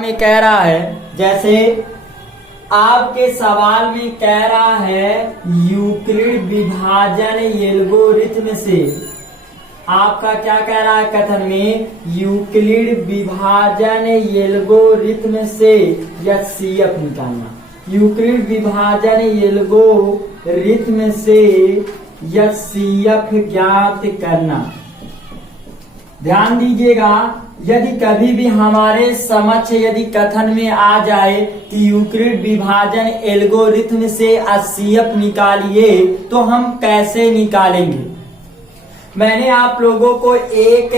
में कह रहा है, जैसे आपके सवाल में कह रहा है यूक्लिड विभाजन एल्गोरिथ्म से, आपका क्या कह रहा है कथन में, यूक्लिड विभाजन एल्गोरिथ्म से एचसीएफ निकालना, यूक्लिड विभाजन एल्गोरिथ्म से एचसीएफ ज्ञात करना। ध्यान दीजिएगा, यदि कभी भी हमारे समक्ष यदि कथन में आ जाए कि यूक्लिड विभाजन एल्गोरिथ्म से एचसीएफ निकालिए, तो हम कैसे निकालेंगे। मैंने आप लोगों को एक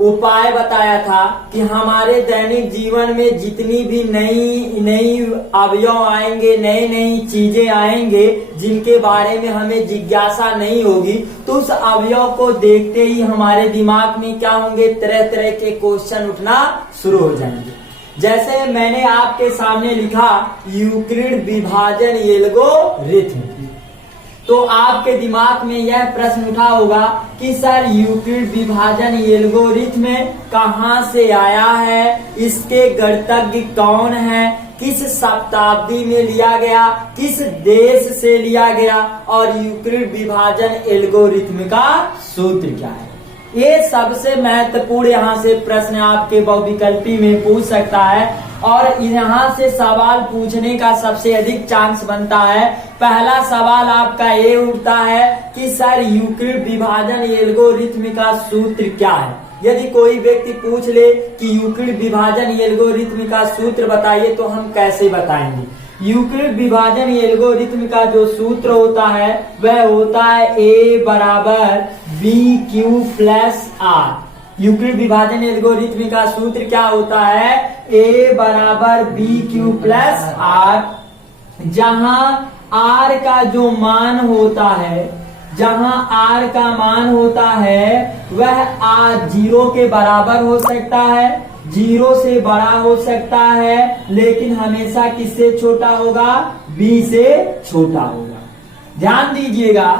उपाय बताया था कि हमारे दैनिक जीवन में जितनी भी नई अवयव आएंगे, नई नई चीजें आएंगे जिनके बारे में हमें जिज्ञासा नहीं होगी, तो उस अवयव को देखते ही हमारे दिमाग में क्या होंगे, तरह तरह के क्वेश्चन उठना शुरू हो जाएंगे। जैसे मैंने आपके सामने लिखा यूक्लिड विभाजन एल्गोरिथ्म, तो आपके दिमाग में यह प्रश्न उठा होगा कि सर यूक्लिड विभाजन एल्गोरिथ्म कहाँ से आया है, इसके गणितज्ञ कौन है, किस शताब्दी में लिया गया, किस देश से लिया गया, और यूक्लिड विभाजन एल्गोरिथ्म का सूत्र क्या है। ये सबसे महत्वपूर्ण यहाँ से प्रश्न आपके बहुविकल्पी में पूछ सकता है, और यहाँ से सवाल पूछने का सबसे अधिक चांस बनता है। पहला सवाल आपका ये उठता है कि सर यूक्लिड विभाजन एल्गोरिथ्म का सूत्र क्या है। यदि कोई व्यक्ति पूछ ले कि यूक्लिड विभाजन एल्गोरिथ्म का सूत्र बताइए, तो हम कैसे बताएंगे। यूक्लिड विभाजन एल्गोरिथ्म का जो सूत्र होता है वह होता है A बराबर BQ प्लस R। यूक्लिड विभाजन एल्गोरिथ्म का सूत्र क्या होता है, A बराबर BQ प्लस R, जहां R का जो मान होता है, जहां R का मान होता है वह R 0 के बराबर हो सकता है, 0 से बड़ा हो सकता है, लेकिन हमेशा किससे छोटा होगा, B से छोटा होगा। ध्यान दीजिएगा,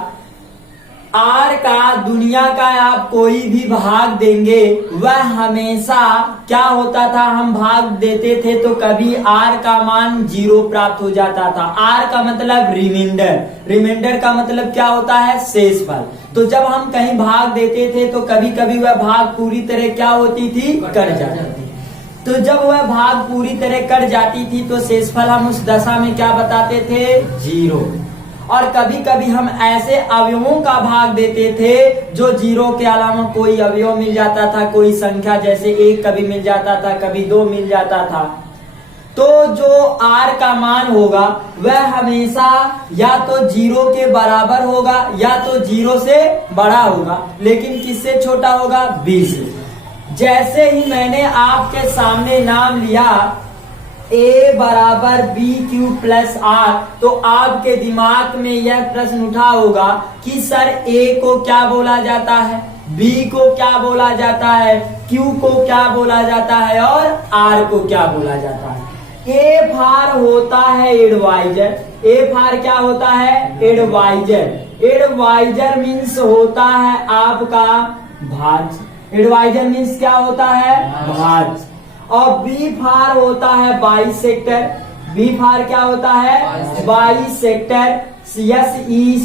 R का दुनिया का आप कोई भी भाग देंगे वह हमेशा क्या होता था, हम भाग देते थे तो कभी R का मान 0 प्राप्त हो जाता था। R का मतलब रिमाइंडर, रिमाइंडर का मतलब क्या होता है, शेषफल। तो जब हम कहीं भाग देते थे तो कभी कभी वह भाग पूरी तरह क्या होती थी, कट जाती थी। तो जब वह भाग पूरी तरह कट जाती थी तो शेषफल हम उस दशा में क्या बताते थे, 0। और कभी कभी हम ऐसे अवयवों का भाग देते थे जो 0 के अलावा कोई अवयव मिल जाता था, कोई संख्या जैसे 1 कभी मिल जाता था, कभी 2 मिल जाता था। तो जो R का मान होगा वह हमेशा या तो 0 के बराबर होगा या तो 0 से बड़ा होगा, लेकिन किससे छोटा होगा, B से। जैसे ही मैंने आपके सामने नाम लिया A बराबर BQ प्लस R, तो आपके दिमाग में यह प्रश्न उठा होगा कि सर A को क्या बोला जाता है, B को क्या बोला जाता है, Q को क्या बोला जाता है, और R को क्या बोला जाता है। A भार होता है एडवाइजर, A भार क्या होता है, एडवाइजर। एडवाइजर मीन्स होता है आपका भाज्य, एडवाइजर मीन्स क्या होता है, भाज्य। और बी फार होता है बाइसेक्टर, बी फार क्या होता है, बाइसेक्टर, SECTOR।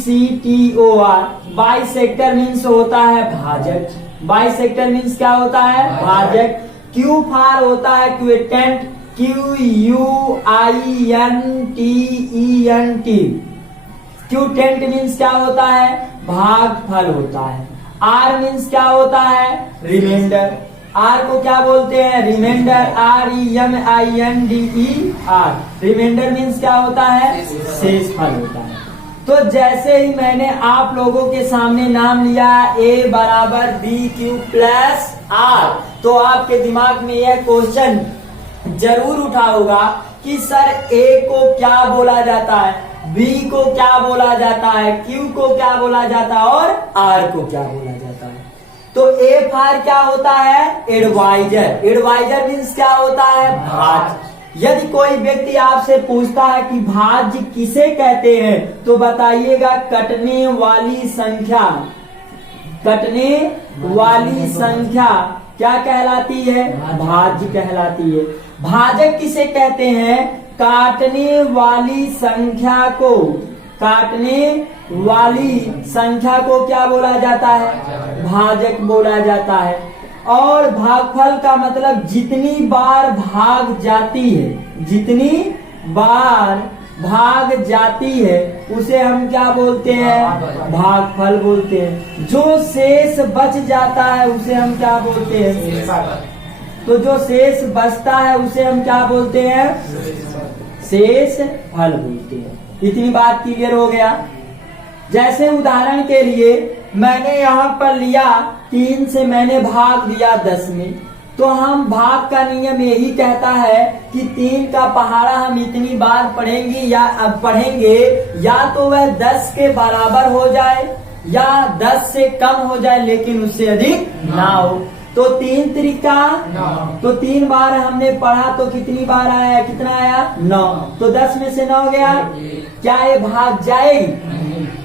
बाइसेक्टर मीन्स होता है भाजक, बाइसेक्टर मीन्स क्या होता है, भाजक। क्यू फार होता है क्विटेंट, QUINTENT। क्यूटेंट मीन्स क्या होता है, भागफल होता है। आर मीन्स क्या होता है, रिमाइंडर। आर को क्या बोलते हैं, रिमाइंडर, REMINDER। रिमाइंडर मीन्स क्या होता है, शेषफल होता है। तो जैसे ही मैंने आप लोगों के सामने नाम लिया A बराबर BQ प्लस R, तो आपके दिमाग में यह क्वेश्चन जरूर उठा होगा कि सर A को क्या बोला जाता है, B को क्या बोला जाता है, Q को क्या बोला जाता है, और R को क्या बोला जाता है। तो A फार क्या होता है, एडवाइजर। एडवाइजर मीन्स क्या होता है, भाज्य। यदि कोई व्यक्ति आपसे पूछता है कि भाज्य किसे कहते हैं, तो बताइएगा कटने वाली संख्या, कटने वाली संख्या क्या कहलाती है? भाज्य कहलाती है। भाजक किसे कहते हैं? काटने वाली संख्या को, काटने वाली संख्या को क्या बोला जाता है? भाजक बोला जाता है। और भागफल का मतलब जितनी बार भाग जाती है, जितनी बार भाग जाती है उसे हम क्या बोलते हैं? भागफल बोलते हैं। जो शेष बच जाता है उसे हम क्या बोलते हैं? तो जो शेष बचता है उसे हम क्या बोलते हैं? शेष फल बोलते हैं। इतनी बात क्लियर हो गया। जैसे उदाहरण के लिए मैंने यहाँ पर लिया 3 से मैंने भाग दिया 10 में, तो हम भाग का नियम यही कहता है कि 3 का पहाड़ा हम इतनी बार पढ़ेंगे या तो वह 10 के बराबर हो जाए या 10 से कम हो जाए, लेकिन उससे अधिक ना हो। तो 3 तरीका, तो 3 बार हमने पढ़ा तो कितनी बार आया? कितना आया? 9। तो 10 में से 9 गया, क्या ये भाग जाएगी?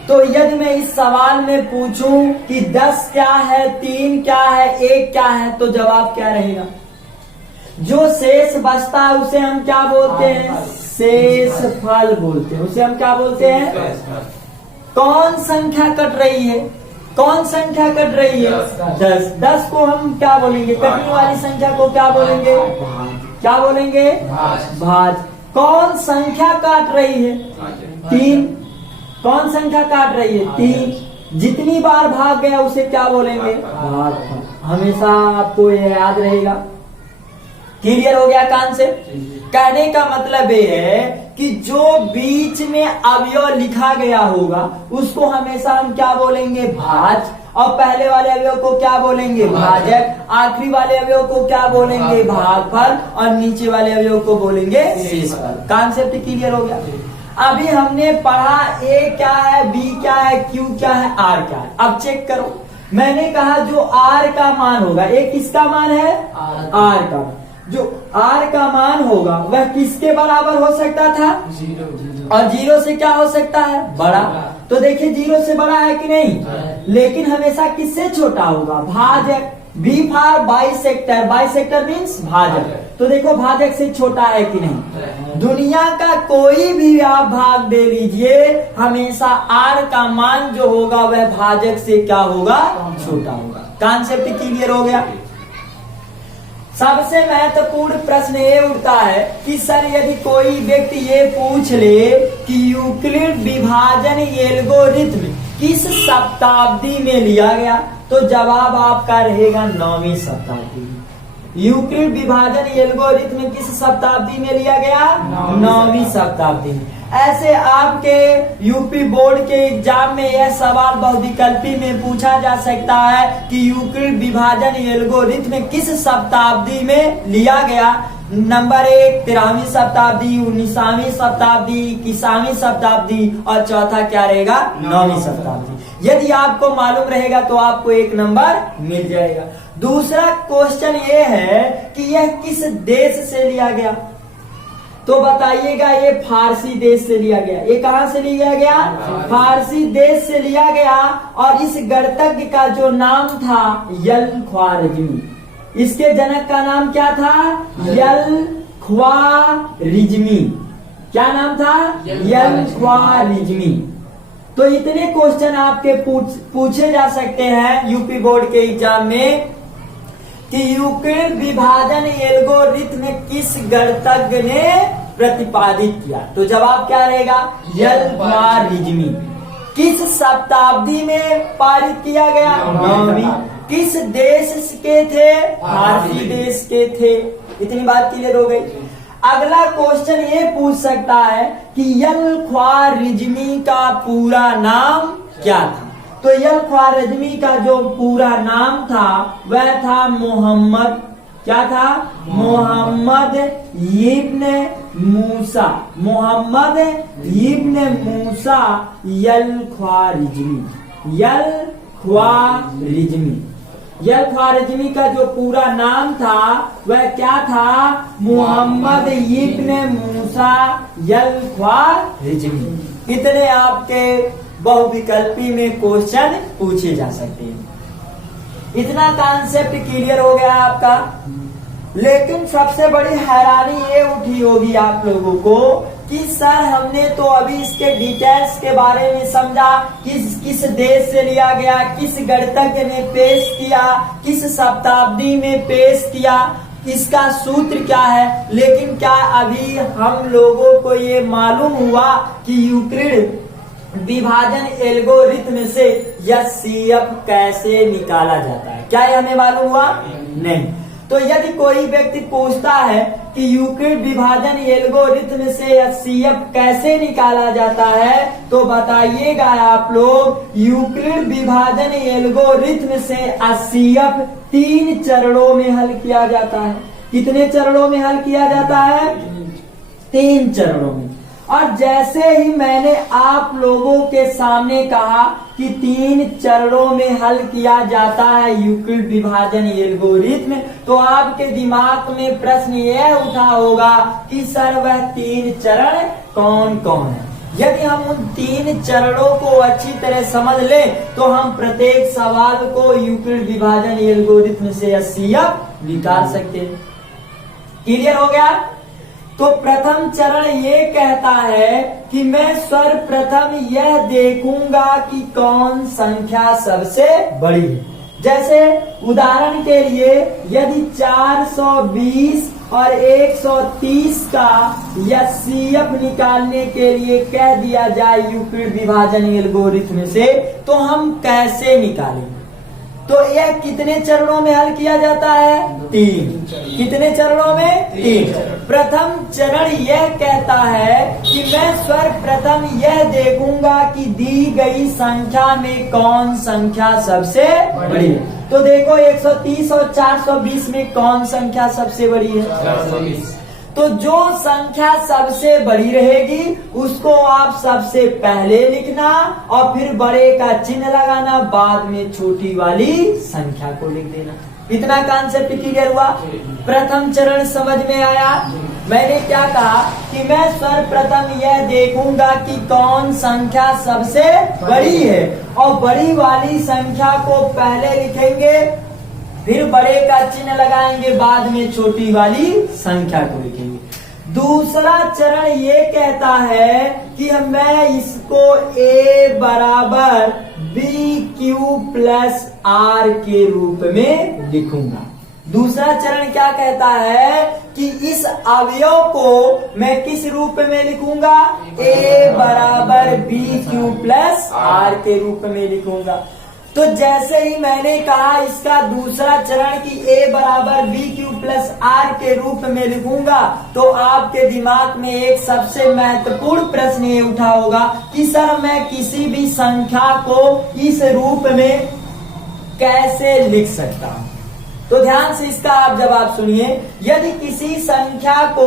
तो यदि मैं इस सवाल में पूछूं कि 10 क्या है, 3 क्या है, 1 क्या है, तो जवाब क्या रहेगा? जो शेष बचता है उसे हम क्या बोलते हैं? शेष फल बोलते हैं। उसे हम क्या बोलते हैं? कौन संख्या कट रही है? कौन संख्या कट रही है? 10। 10 को हम क्या बोलेंगे? कटने वाली संख्या को क्या बोलेंगे? क्या बोलेंगे? भाज। कौन संख्या काट रही है? 3। कौन संख्या काट रही है? 3। जितनी बार भाग गया उसे क्या बोलेंगे? भागफल। हमेशा आपको ये याद रहेगा। क्लियर हो गया कॉन्सेप्ट? कहने का मतलब ये है कि जो बीच में अवयव लिखा गया होगा उसको हमेशा हम क्या बोलेंगे? भाज। और पहले वाले अवयव को क्या बोलेंगे? भाजक। आखिरी वाले अवयव को क्या बोलेंगे? भागफल। और नीचे वाले अवयव को बोलेंगे शेषफल। कॉन्सेप्ट क्लियर हो गया? अभी हमने पढ़ा A क्या है, B क्या है, Q क्या है, R क्या है। अब चेक करो, मैंने कहा जो R का मान होगा, A किसका मान है? R का। जो R का मान होगा वह किसके बराबर हो सकता था? 0। और 0 से क्या हो सकता है? बड़ा। तो देखिए 0 से बड़ा है कि नहीं? लेकिन हमेशा किससे छोटा होगा? भाजक। B for bisector. Bisector means भाजक। तो देखो भाजक से छोटा है कि नहीं? दुनिया का कोई भी आप भाग दे लीजिए, हमेशा R का मान जो होगा वह भाजक से क्या होगा? छोटा होगा। कॉन्सेप्ट क्लियर हो गया? सबसे महत्वपूर्ण प्रश्न ये उठता है कि सर यदि कोई व्यक्ति ये पूछ ले कि यूक्लिड विभाजन एल्गोरिथ्म किस शताब्दी में लिया गया, तो जवाब आपका रहेगा 9वीं शताब्दी में। यूक्लिड विभाजन एल्गोरिथ्म किस शताब्दी में लिया गया? 9वीं शताब्दी में। ऐसे आपके यूपी बोर्ड के एग्जाम में यह सवाल बहुविकल्पी में पूछा जा सकता है कि यूक्लिड विभाजन एल्गोरिथ्म किस शताब्दी में लिया गया। नंबर 1 13वीं शताब्दी, 19वीं शताब्दी, 21वीं शताब्दी, और चौथा क्या रहेगा? 9वीं शताब्दी। यदि आपको मालूम रहेगा तो आपको 1 नंबर मिल जाएगा। दूसरा क्वेश्चन ये है कि यह किस देश से लिया गया, तो बताइएगा। ये फारसी देश से लिया गया। ये कहां से लिया गया? फारसी देश से लिया गया। और इस गणतज्ञ का जो नाम था यल्ख्वारिज़मी, इसके जनक का नाम क्या था? यल्ख्वारिज़मी। क्या नाम था? यल्ख्वारिज़मी। तो इतने क्वेश्चन आपके पूछे जा सकते हैं यूपी बोर्ड के एग्जाम में कि यूक्लिड विभाजन एल्गोरिथ्म किस गणतज्ञ ने प्रतिपादित किया। तो जवाब क्या रहेगा? यल्ख्वारिज़मी। किस शताब्दी में पारित किया गया? 9वीं। किस देश के थे? फारसी देश के थे। इतनी बात क्लियर हो गई। अगला क्वेश्चन ये पूछ सकता है कि यल्ख्वारिज़मी का पूरा नाम क्या था। तो यल्ख्वारिज़मी का जो पूरा नाम था वह था मोहम्मद, क्या था? मोहम्मद इब्न मूसा। मोहम्मद इब्न मूसा यल्ख्वारिज़मी। यल्ख्वारिज़मी। यल्ख्वारिज़मी का जो पूरा नाम था वह क्या था? मोहम्मद इब्न मूसा यल्ख्वारिज़मी। इतने आपके बहुविकल्पी में क्वेश्चन पूछे जा सकते हैं। इतना कॉन्सेप्ट क्लियर हो गया आपका। लेकिन सबसे बड़ी हैरानी ये उठी होगी आप लोगों को कि सर हमने तो अभी इसके डिटेल्स के बारे में समझा, किस देश से लिया गया, किस गणितज्ञ ने पेश किया, किस शताब्दी में पेश किया, इसका सूत्र क्या है। लेकिन क्या अभी हम लोगों को ये मालूम हुआ कि यूक्लिड विभाजन एल्गोरिथम से HCF कैसे निकाला जाता है? क्या ये हमें मालूम हुआ? नहीं। तो यदि कोई व्यक्ति पूछता है कि यूक्लिड विभाजन एल्गोरिथम से HCF कैसे निकाला जाता है, तो बताइएगा आप लोग। यूक्लिड विभाजन एल्गोरिथम से HCF 3 चरणों में हल किया जाता है। कितने चरणों में हल किया जाता है? 3 चरणों में। और जैसे ही मैंने आप लोगों के सामने कहा कि 3 चरणों में हल किया जाता है यूक्लिड विभाजन एल्गोरिथम, तो आपके दिमाग में प्रश्न यह उठा होगा कि सर वह 3 चरण कौन कौन है। यदि हम उन 3 चरणों को अच्छी तरह समझ लें तो हम प्रत्येक सवाल को यूक्लिड विभाजन एल्गोरिथम से HCF निकाल सकते हैं। क्लियर हो गया? तो प्रथम चरण ये कहता है कि मैं सर्वप्रथम यह देखूंगा कि कौन संख्या सबसे बड़ी है। जैसे उदाहरण के लिए यदि 420 और 130 का HCF निकालने के लिए कह दिया जाए यूक्लिड विभाजन एल्गोरिथम से, तो हम कैसे निकालेंगे? तो यह कितने चरणों में हल किया जाता है? 3। कितने चरणों में? 3। प्रथम चरण यह कहता है कि मैं सर्वप्रथम यह देखूंगा कि दी गई संख्या में कौन संख्या सबसे बड़ी है। तो देखो 130 और 420 में कौन संख्या सबसे बड़ी है? 420। तो जो संख्या सबसे बड़ी रहेगी उसको आप सबसे पहले लिखना और फिर बड़े का चिन्ह लगाना, बाद में छोटी वाली संख्या को लिख देना। इतना कॉन्सेप्ट क्लियर हुआ? प्रथम चरण समझ में आया? मैंने क्या कहा कि मैं सर्वप्रथम यह देखूंगा कि कौन संख्या सबसे बड़ी है और बड़ी वाली संख्या को पहले लिखेंगे, फिर बड़े का चिन्ह लगाएंगे, बाद में छोटी वाली संख्या को लिखेंगे। दूसरा चरण ये कहता है कि मैं इसको A बराबर BQ प्लस R के रूप में लिखूंगा। दूसरा चरण क्या कहता है कि इस अवयव को मैं किस रूप में लिखूंगा? A बराबर BQ प्लस R के रूप में लिखूंगा। तो जैसे ही मैंने कहा इसका दूसरा चरण कि A बराबर BQ प्लस R के रूप में लिखूंगा, तो आपके दिमाग में एक सबसे महत्वपूर्ण प्रश्न ये उठा होगा कि सर मैं किसी भी संख्या को इस रूप में कैसे लिख सकता हूं। तो ध्यान से इसका आप जवाब सुनिए। यदि किसी संख्या को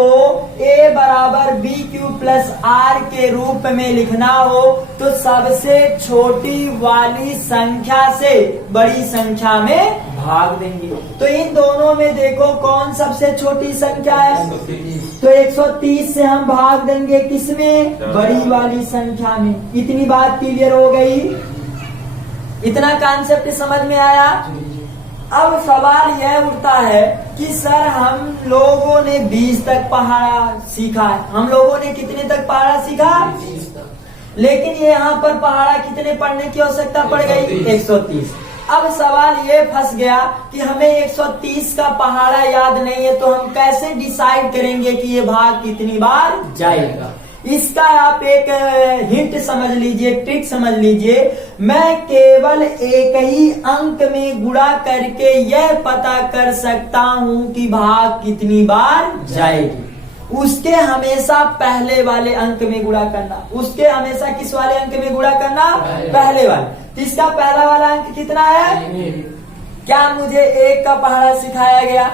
A बराबर BQ प्लस R के रूप में लिखना हो तो सबसे छोटी वाली संख्या से बड़ी संख्या में भाग देंगे। तो इन दोनों में देखो कौन सबसे छोटी संख्या है? तो 130 से हम भाग देंगे किसमें? बड़ी वाली संख्या में। इतनी बात क्लियर हो गई? इतना कॉन्सेप्ट समझ में आया? अब सवाल यह उठता है कि सर हम लोगों ने 20 तक पहाड़ा सीखा है। हम लोगों ने कितने तक पहाड़ा सीखा? 20 तक। लेकिन ये यहाँ पर पहाड़ा कितने पढ़ने की आवश्यकता पड़ गई? 130। अब सवाल ये फंस गया कि हमें 130 का पहाड़ा याद नहीं है, तो हम कैसे डिसाइड करेंगे कि ये भाग कितनी बार जाएगा? इसका आप एक हिंट समझ लीजिए, ट्रिक समझ लीजिए। मैं केवल एक ही अंक में गुणा करके यह पता कर सकता हूं कि भाग कितनी बार जाएगी। उसके हमेशा पहले वाले अंक में गुणा करना। उसके हमेशा किस वाले अंक में गुणा करना? पहले वाले। तो इसका पहला वाला अंक कितना है? क्या मुझे 1 का पहाड़ा सिखाया गया?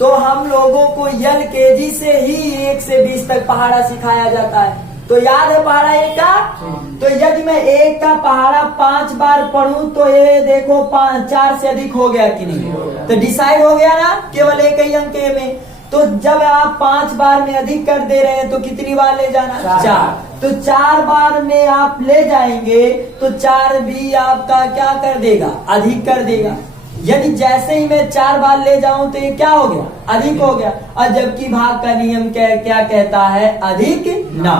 तो हम लोगों को LKG से ही 1 से 20 तक पहाड़ा सिखाया जाता है। तो याद है पहाड़ा 1 का? तो यदि मैं 1 का पहाड़ा 5 बार पढ़ूं तो ये देखो 4 से अधिक हो गया कि नहीं? तो डिसाइड हो गया ना केवल एक ही अंक में। तो जब आप 5 बार में अधिक कर दे रहे हैं तो कितनी बार ले जाना? 4। तो 4 बार में आप ले जाएंगे तो 4 भी आपका क्या कर देगा? अधिक कर देगा। यदि जैसे ही मैं 4 बार ले जाऊं तो ये क्या हो गया, अधिक हो गया। और जबकि भाग का नियम क्या कहता है, अधिक ना।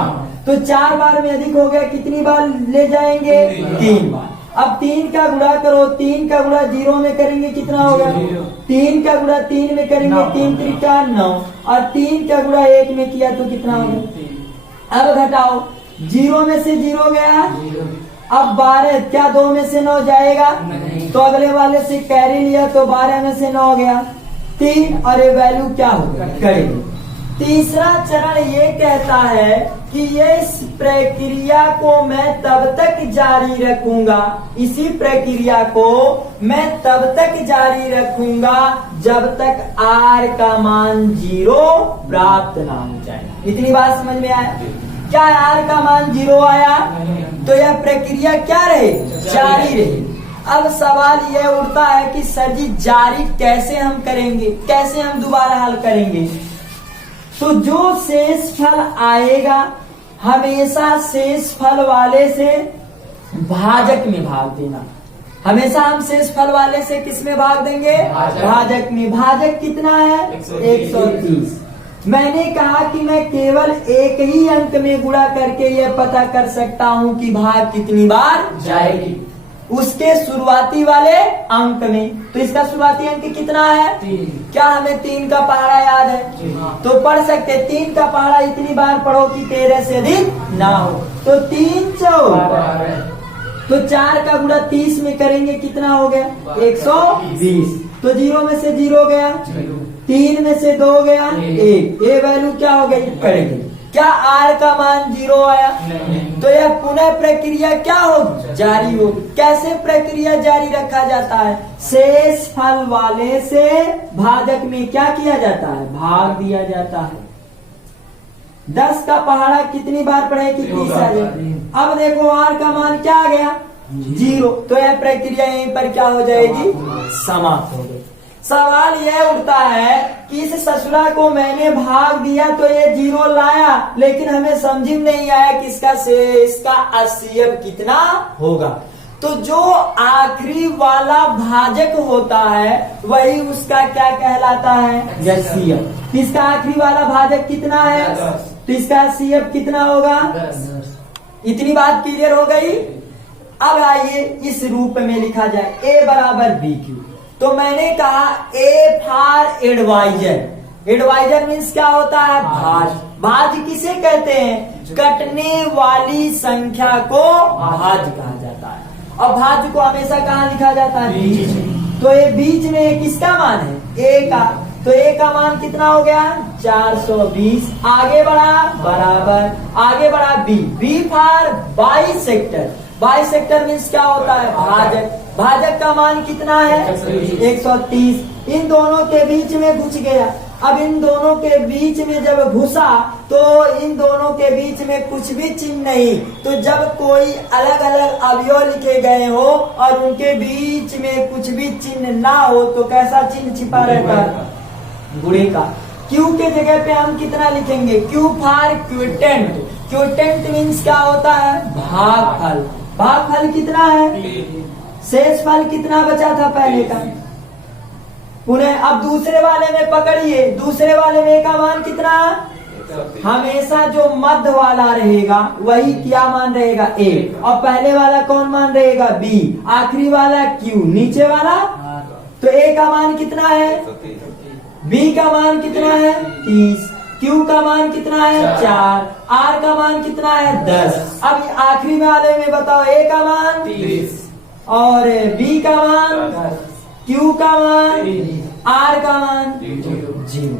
तो 4 बार में अधिक हो गया, कितनी बार ले जाएंगे, 3 बार। अब 3 का गुणा करो, 3 का गुणा 0 में करेंगे कितना होगा, 3 का गुणा 3 में करेंगे 3 त्रिका 9, और 3 का गुणा 1 में किया तो कितना होगा। अब घटाओ, 0 में से 0 गया, अब 12, क्या 2 में से 9 जाएगा, तो अगले वाले से कैरी लिया तो 12 में से 9 गया 3, और ये वैल्यू क्या होगा, करेंगे। तीसरा चरण ये कहता है कि ये इस प्रक्रिया को मैं तब तक जारी रखूंगा, इसी प्रक्रिया को मैं तब तक जारी रखूंगा जब तक R का मान 0 प्राप्त ना हो जाए। इतनी बात समझ में आया। क्या R का मान 0 आया तो यह प्रक्रिया क्या रहे, जारी रहे। अब सवाल यह उठता है कि सर जी जारी कैसे हम करेंगे, कैसे हम दोबारा हल करेंगे। तो जो शेष फल आएगा हमेशा शेष फल वाले से भाजक में भाग देना। हमेशा हम शेष फल वाले से किस में भाग देंगे, भाजक में। भाजक कितना है, 130। मैंने कहा कि मैं केवल एक ही अंक में गुणा करके यह पता कर सकता हूं कि भाग कितनी बार जाएगी, उसके शुरुआती वाले अंक में। तो इसका शुरुआती अंक कितना है, 3। क्या हमें 3 का पहाड़ा याद है, तो पढ़ सकते 3 का पहाड़ा इतनी बार पढ़ो कि 13 से अधिक ना हो। तो 3 4, तो 4 का गुणा 30 में करेंगे कितना हो गया, 120। तो 0 में से 0 गया, 3 में से 2 गया 1, ये वैल्यू क्या हो गई, करेंगे। क्या R का मान 0 आया, तो यह पुनः प्रक्रिया क्या होगी, जारी होगी। कैसे प्रक्रिया जारी रखा जाता है, शेष फल वाले से भाजक में क्या किया जाता है, भाग दिया जाता है। 10 का पहाड़ा कितनी बार पढ़े कि 30 आ जाए। अब देखो R का मान क्या आ गया, 0, तो यह प्रक्रिया यहीं पर क्या हो जाएगी, समाप्त हो गई। सवाल यह उठता है कि इस ससुरा को मैंने भाग दिया तो ये 0 लाया, लेकिन हमें समझ में नहीं आया कि इसका HCF कितना होगा। तो जो आखिरी वाला भाजक होता है वही उसका क्या कहलाता है, HCF। इसका आखिरी वाला भाजक कितना है, तो इसका HCF कितना होगा, 10। इतनी बात क्लियर हो गई। अब आइए इस रूप में लिखा जाए, A बराबर BQ। तो मैंने कहा A for adviser. Adviser means क्या होता है, भाज। भाज किसे कहते हैं, कटने वाली संख्या को भाज कहा जाता है। और भाज को हमेशा कहाँ लिखा जाता है, बीच में। तो ये बीच में किसका मान है, A का। तो A का मान कितना हो गया, 420। आगे बढ़ा बराबर, आगे बढ़ा B for bisector. Bisector means क्या होता है, भाजक। भाजक का मान कितना है, 130। इन दोनों के बीच में घुस गया। अब इन दोनों के बीच में जब घुसा तो इन दोनों के बीच में कुछ भी चिन्ह नहीं। तो जब कोई अलग अलग अवयव लिखे गए हो और उनके बीच में कुछ भी चिन्ह ना हो तो कैसा चिन्ह छिपा रहता है, गुणे का। Q के जगह पे हम कितना लिखेंगे, Q फॉर क्विटेंट। क्विटेंट मीन्स क्या होता है, भागफल। भागफल कितना है, शेष फल कितना बचा था पहले का। पुनः अब दूसरे वाले में पकड़िए, दूसरे वाले में का मान कितना, हमेशा जो मध्य वाला रहेगा वही क्या मान रहेगा, A। और पहले वाला कौन मान रहेगा, B। आखिरी वाला Q, नीचे वाला। तो A का मान कितना है, B का मान कितना है, 30। Q का मान कितना है, 4। R का मान कितना है, 10। अब आखिरी वाले में बताओ, A का मान 30 और B का मान, Q का मान, R का मान 0।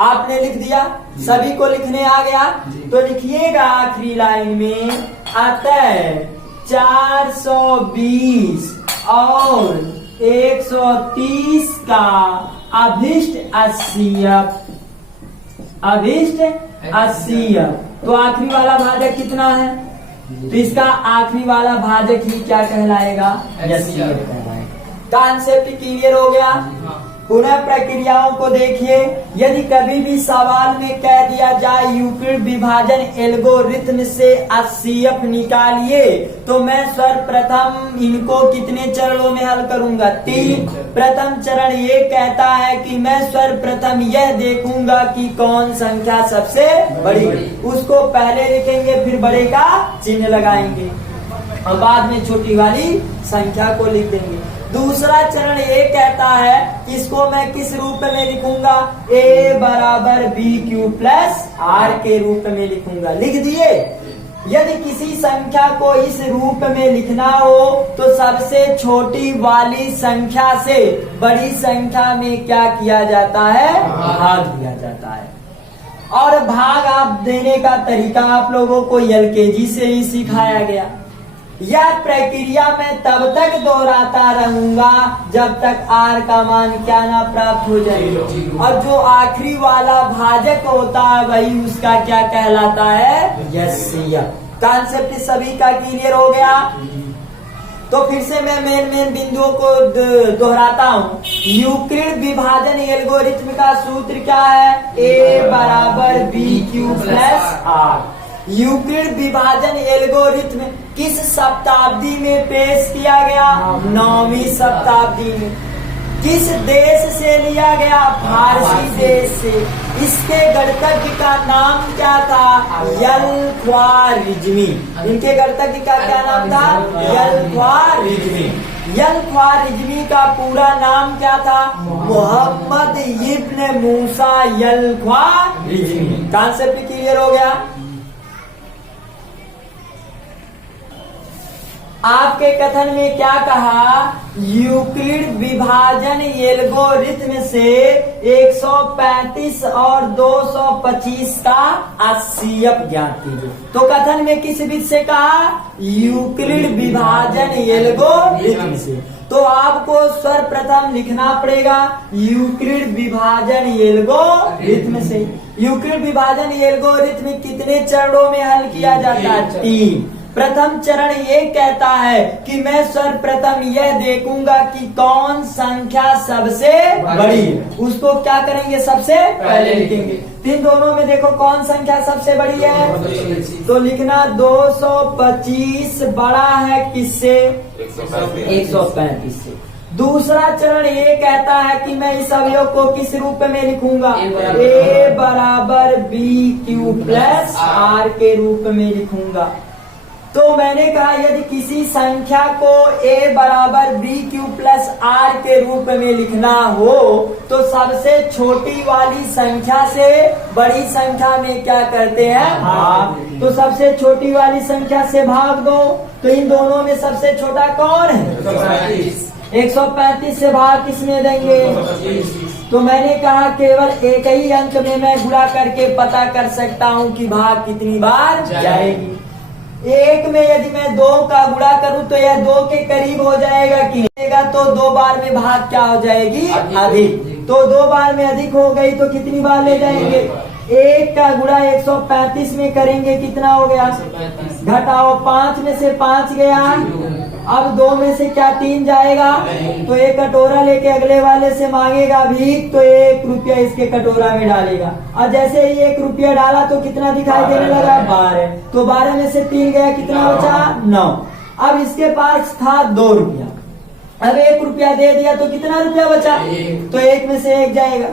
आपने लिख दिया, सभी को लिखने आ गया। तो लिखिएगा आखिरी लाइन में, अतः 420 और 130 का अभिष्ट HCF। तो आखिरी वाला भाजक कितना है, तो इसका आखिरी वाला भाजक ही क्या कहलाएगा, HCF कहलाएगा। कॉन्सेप्ट क्लियर हो गया। पुनः प्रक्रियाओं को देखिए। यदि कभी भी सवाल में कह दिया जाए यूक्लिड विभाजन एल्गोरिथ्म से HCF निकालिए, तो मैं सर्वप्रथम इनको कितने चरणों में हल करूंगा? 3। प्रथम चरण ये कहता है कि मैं सर्वप्रथम यह देखूंगा कि कौन संख्या सबसे बड़ी, उसको पहले लिखेंगे, फिर बड़े का चिन्ह लगाएंगे और बाद में छोटी वाली संख्या को लिख देंगे। दूसरा चरण ये कहता है, इसको मैं किस रूप में लिखूंगा? A बराबर BQ प्लस R के रूप में लिखूंगा। लिख दिए। यदि किसी संख्या को इस रूप में लिखना हो तो सबसे छोटी वाली संख्या से बड़ी संख्या में क्या किया जाता है? भाग दिया जाता है। और भाग आप देने का तरीका आप लोगों को LKG से ही सिखाया गया। यह प्रक्रिया मैं तब तक दोहराता रहूंगा जब तक R का मान क्या ना प्राप्त हो जाए, और जो आखिरी वाला भाजक होता है वही उसका क्या कहलाता है? HCF। कॉन्सेप्ट सभी का क्लियर हो गया? तो फिर से मैं मेन बिंदुओं को दोहराता हूँ। यूक्लिड विभाजन एल्गोरिथ्म का सूत्र क्या है? A बराबर BQ प्लस R। यूक्लिड विभाजन एल्गोरिथ्म किस शताब्दी में पेश किया गया? 9वीं शताब्दी में। किस देश से लिया गया? फारसी देश से। इसके गणितज्ञ का नाम क्या था? यलख्वारिज्मी। इनके गणितज्ञ का क्या नाम था? यलख्वारिज्मी। यलख्वारिज्मी का पूरा नाम क्या था? मोहम्मद इब्न मूसा यलख्वारिज्मी। कॉन्सेप्ट क्लियर हो गया? आपके कथन में क्या कहा? यूक्लिड विभाजन एल्गोरिथ्म से 135 और 225 का HCF ज्ञात कीजिए। तो कथन में किस विधि से कहा? यूक्लिड विभाजन एल्गोरिथ्म से। तो आपको सर्वप्रथम लिखना पड़ेगा यूक्लिड विभाजन एल्गोरिथ्म से। यूक्लिड विभाजन एल्गोरिथ्म कितने चरणों में हल किया जाता है? 3। प्रथम चरण ये कहता है कि मैं सर्वप्रथम यह देखूंगा कि कौन संख्या सबसे बड़ी है, उसको क्या करेंगे? सबसे पहले लिखेंगे। इन दोनों में देखो कौन संख्या सबसे बड़ी है, तो लिखना 225 बड़ा है किससे? 135 से। दूसरा चरण ये कहता है कि मैं इस अवयव को किस रूप में लिखूंगा? A बराबर BQ प्लस R के रूप में लिखूंगा। तो मैंने कहा यदि किसी संख्या को A बराबर BQ प्लस R के रूप में लिखना हो तो सबसे छोटी वाली संख्या से बड़ी संख्या में क्या करते हैं? भाग। तो सबसे छोटी वाली संख्या से भाग दो। तो इन दोनों में सबसे छोटा कौन है? 135 से भाग किसमें देंगे? तो मैंने कहा केवल एक ही अंक में मैं गुणा करके पता कर सकता हूँ कि भाग कितनी बार जाएगी। एक में यदि मैं 2 का गुणा करूं तो यह 2 के करीब हो जाएगा कि नहीं? तो 2 बार में भाग क्या हो जाएगी? अधिक। तो 2 बार में अधिक हो गई तो कितनी बार ले जाएंगे? 1 का गुणा 135 में करेंगे, कितना हो गया? घटाओ, 5 में से 5 गया। अब 2 में से क्या 3 जाएगा? तो एक कटोरा लेके अगले वाले से मांगेगा भीख, तो 1 रुपया इसके कटोरा में डालेगा। और जैसे ही 1 रुपया डाला तो कितना दिखाई देने लगा? 12। तो 12 में से 3 गया, कितना बचा? 9। अब इसके पास था 2 रुपया, अब 1 रुपया दे दिया तो कितना रुपया बचा? तो 1 में से 1 जाएगा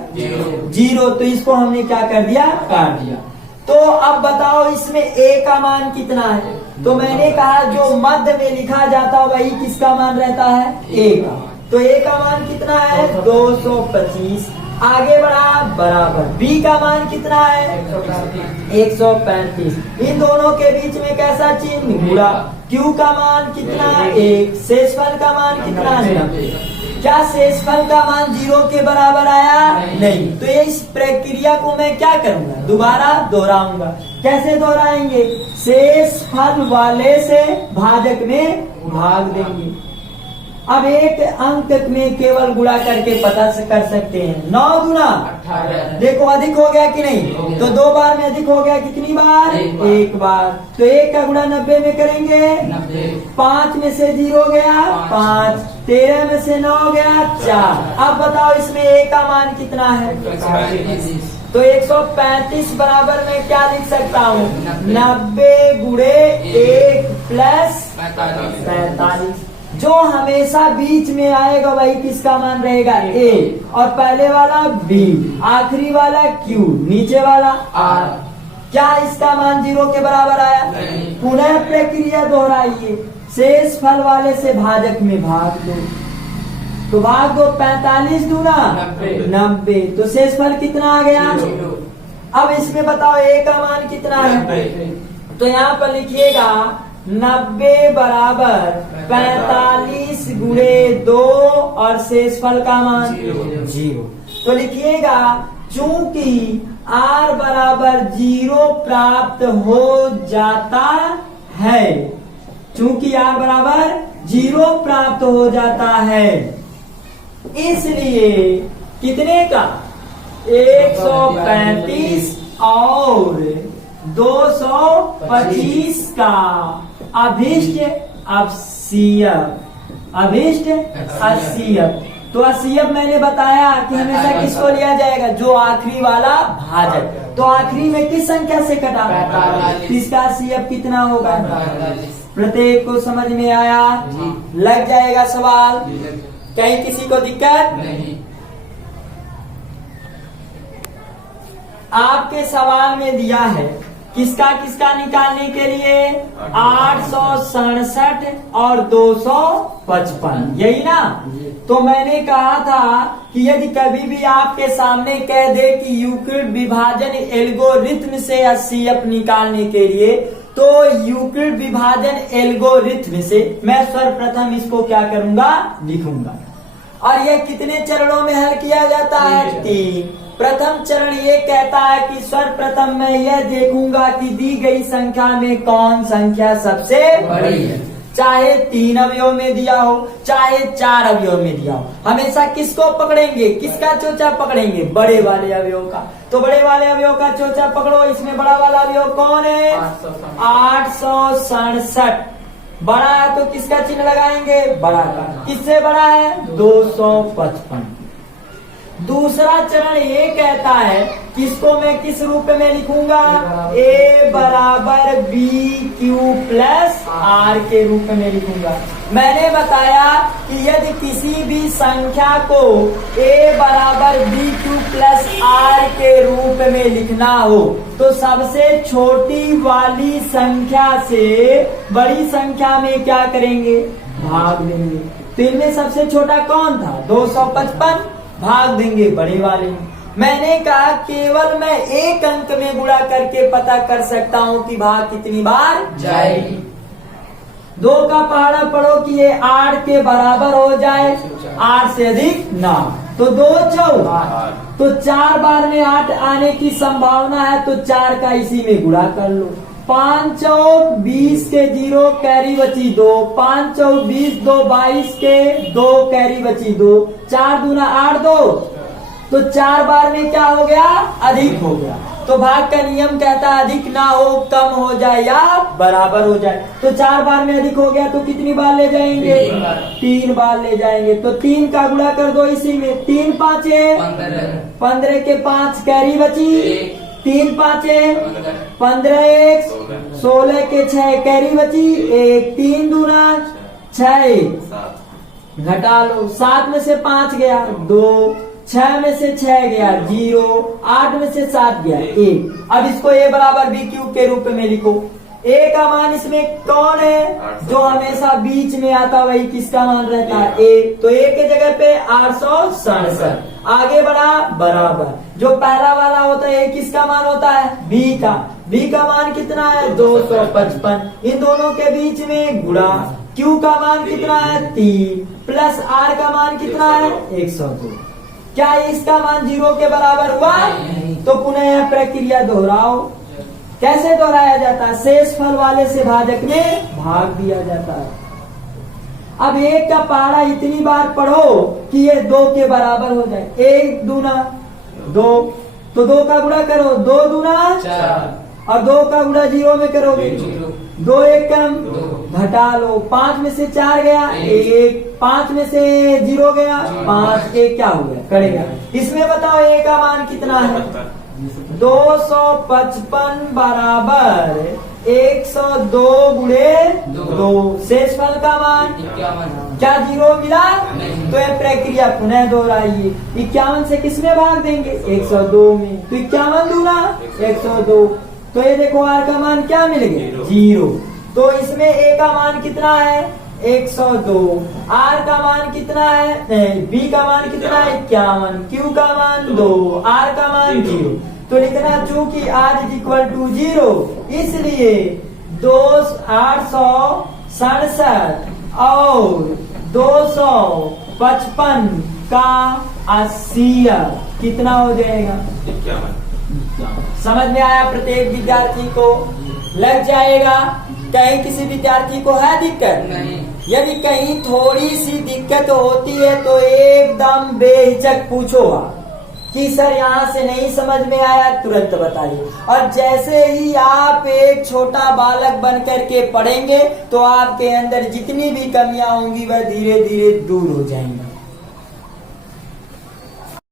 0। तो इसको हमने क्या कर दिया? काट दिया। तो अब बताओ इसमें A का मान कितना है? तो मैंने कहा जो मध्य में लिखा जाता वही किसका मान रहता है? A का। तो A का मान कितना है? 225। आगे बढ़ा, बराबर B का मान कितना है? 135। इन दोनों के बीच में कैसा चिन्ह? गुणा। Q का मान कितना? 1। शेषफल का मान कितना है? क्या शेषफल का मान 0 के बराबर आया? नहीं। तो ये इस प्रक्रिया को मैं क्या करूंगा? दोबारा दोहराऊंगा। कैसे दोहराएंगे? शेषफल वाले से भाजक में भाग देंगे। अब एक अंक में केवल गुणा करके पता कर सकते हैं। 9 गुना 18। देखो अधिक हो गया कि नहीं, तो 2 बार में अधिक हो गया कितनी बार, एक बार। तो 1 का गुणा 90 में करेंगे, 5 में से 0 गया 5, 13 में से 9 गया 4। अब बताओ इसमें A का मान कितना है, तो 135 बराबर में क्या लिख सकता हूँ, 90 गुणे 1 प्लस 45। जो हमेशा बीच में आएगा वही किसका मान रहेगा, A, और पहले वाला B, आखिरी वाला Q, नीचे वाला R। क्या इसका मान 0 के बराबर आया? पुनः प्रक्रिया दोहराइए, शेष फल वाले से भाजक में भाग दो, तो भाग दो 45 दूना 90, तो शेष फल कितना आ गया। अब इसमें बताओ A का मान कितना है, तो यहाँ पर लिखिएगा 90 बराबर 45 गुणे 2 और शेष फल का मान 0। तो लिखिएगा चूंकि R बराबर 0 प्राप्त हो जाता है, चूंकि R बराबर 0 प्राप्त हो जाता है, इसलिए कितने का 135 और 225 का अभिष्ट असीयब। तो असीयब मैंने बताया कि हमेशा किसको लिया जाएगा, जो आखिरी वाला भाजक। तो आखिरी में किस संख्या से कटा, इसका असीयब कितना होगा। प्रत्येक को समझ में आया, लग जाएगा सवाल, कहीं किसी को दिक्कत नहीं। आपके सवाल में दिया है किसका किसका निकालने के लिए, 867 और 255, यही ना। तो मैंने कहा था कि यदि कभी भी आपके सामने कह दे कि यूक्लिड विभाजन एल्गोरिथ्म से असीयब निकालने के लिए, तो यूक्लिड विभाजन एल्गोरिथ्म से मैं सर्वप्रथम इसको क्या करूंगा, लिखूंगा। और यह कितने चरणों में हल किया जाता है, 3। प्रथम चरण ये कहता है कि सर्वप्रथम मैं यह देखूंगा कि दी गई संख्या में कौन संख्या सबसे बड़ी है, चाहे 3 अवयव में दिया हो चाहे 4 अवयव में दिया हो। हमेशा किसको पकड़ेंगे, किसका चोचा पकड़ेंगे, बड़े वाले अवयव का। तो बड़े वाले अवयव का चोचा पकड़ो, इसमें बड़ा वाला अवयव कौन है, 867। बड़ा है तो किसका चिन्ह लगाएंगे, बड़ा का। किससे बड़ा है, 255। दूसरा चरण ये कहता है किसको मैं किस रूप में लिखूंगा, A बराबर BQ प्लस R के रूप में लिखूंगा। मैंने बताया कि यदि किसी भी संख्या को A बराबर BQ प्लस R के रूप में लिखना हो तो सबसे छोटी वाली संख्या से बड़ी संख्या में क्या करेंगे, भाग देंगे। तो इनमें सबसे छोटा कौन था, 255, भाग देंगे बड़े वाले में। मैंने कहा केवल मैं एक अंक में गुणा करके पता कर सकता हूं कि भाग कितनी बार जाएगी। 2 का पहाड़ा पढ़ो कि ये 8 के बराबर हो जाए, 8 से अधिक ना, तो 2 चौक, तो 4 बार में 8 आने की संभावना है, तो 4 का इसी में गुणा कर लो। 5 चौक 20 के 0 कैरी बची 2, 5 चौक 20, 2 22 के 2 कैरी बची 2, 4 दूना 8 2, तो 4 बार में क्या हो गया, अधिक हो गया। तो भाग का नियम कहता है अधिक ना हो, कम हो जाए या बराबर हो जाए। तो 4 बार में अधिक हो गया तो कितनी बार ले जाएंगे, 3 बार ले जाएंगे। तो 3 का गुणा कर दो इसी में, 3 5 15 के 5 कैरी बची, 3 5 15 1 16 के 6 कैरी बची 1, 3 दूना 6, घटा लो, 7 में से 5 गया 2, 6 में से 6 गया 0, 8 में से 7 गया 1। अब इसको A बराबर BQ के रूप में लिखो। A का मान इसमें कौन है, जो हमेशा बीच में आता वही किसका मान रहता है, A। तो A के जगह पे 867, आगे बढ़ा बराबर, जो पहला वाला होता है A किसका मान होता है, B का। B का मान कितना है, 255। इन दोनों के बीच में गुणा, Q का मान कितना है 3, प्लस R का मान कितना है 102। क्या इसका मान 0 के बराबर हुआ, तो पुनः यह प्रक्रिया दोहराओ। कैसे दोहराया जाता है, शेष फल वाले से भाजक में भाग दिया जाता है। अब एक का पहाड़ा इतनी बार पढ़ो कि ये 2 के बराबर हो जाए। 1 दूना 2, तो 2 का गुणा करो, 2 दूना 4, और 2 का गुणा 0 में करोगे 2 1 कम, घटा लो, 5 में से 4 गया 1, 5 में से 0 गया 5, 1 क्या हो गया करेगा। इसमें बताओ a का मान कितना है? 255 बराबर 102 गुणे 2। शेषफल का मान क्या 0 मिला? तो यह प्रक्रिया पुनः दोहराइए। 51 से किसमें भाग देंगे? 102 में। तो 51 दूना 102, तो ये देखो r का मान क्या मिल गया? 0। तो इसमें a का मान कितना है? 102। r का मान कितना है? b का मान कितना है? 51। q का मान 2, r का मान 0। तो लिखना चूंकि r इज इक्वल टू 0, इसलिए 867 और 255 का 80 कितना हो जाएगा? 51। समझ में आया? प्रत्येक विद्यार्थी को लग जाएगा। कहीं किसी विद्यार्थी को है दिक्कत? नहीं। यदि कहीं थोड़ी सी दिक्कत होती है तो एकदम बेहिचक पूछो कि सर यहाँ से नहीं समझ में आया, तुरंत बताइए। और जैसे ही आप एक छोटा बालक बन करके पढ़ेंगे तो आपके अंदर जितनी भी कमियां होंगी वह धीरे धीरे दूर हो जाएंगी।